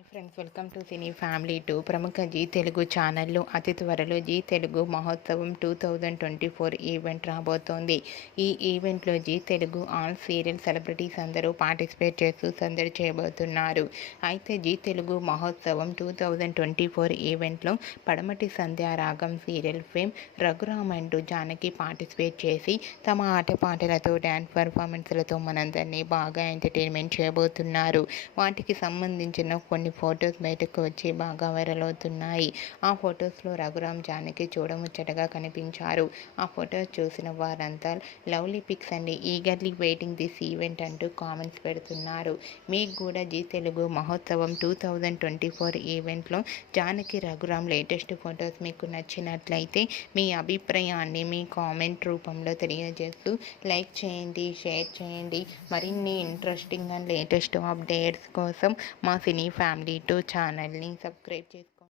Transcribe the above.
Hi friends, welcome to cine family 2. ప్రముఖ G Telugu ఛానల్లో అతి త్వరలో జీ తెలుగు మహోత్సవం 2024 ఈవెంట్ రాబోతోంది. ఈ ఈవెంట్లో Zee Telugu all serial celebrities అందరూ పార్టిసిపేట్ చేస్తూ సందడి చేయబోతున్నారు. అయితే జీ తెలుగు మహోత్సవం 2024 ఈవెంట్లో Padamati Sandhyaragam serial fame Raghuram and Janaki participate చేసి తమ ఆటపాటలతో డ్యాన్స్ పర్ఫార్మెన్స్లతో మనందరినీ బాగా ఎంటర్టైన్మెంట్ చేయబోతున్నారు. వాటికి సంబంధించిన కొన్ని ఫొటోస్ బయటకు వచ్చి బాగా వైరల్ అవుతున్నాయి. ఆ ఫొటోస్లో రఘురామ్ జానకి చూడముచ్చటగా కనిపించారు. ఆ ఫొటోస్ చూసిన వారంతా lovely pics and eagerly waiting this event అంటూ కామెంట్స్ పెడుతున్నారు. మీకు కూడా జీ తెలుగు మహోత్సవం 2024 ఈవెంట్లో జానకి రఘురామ్ లేటెస్ట్ ఫొటోస్ మీకు నచ్చినట్లయితే మీ అభిప్రాయాన్ని మీ కామెంట్ రూపంలో తెలియజేస్తూ లైక్ చేయండి, షేర్ చేయండి. మరిన్ని ఇంట్రెస్టింగ్ అండ్ లేటెస్ట్ అప్డేట్స్ కోసం మా సినీ ఫ్యామిలీ 2 ఛానల్ని సబ్స్క్రైబ్ చేసుకోండి.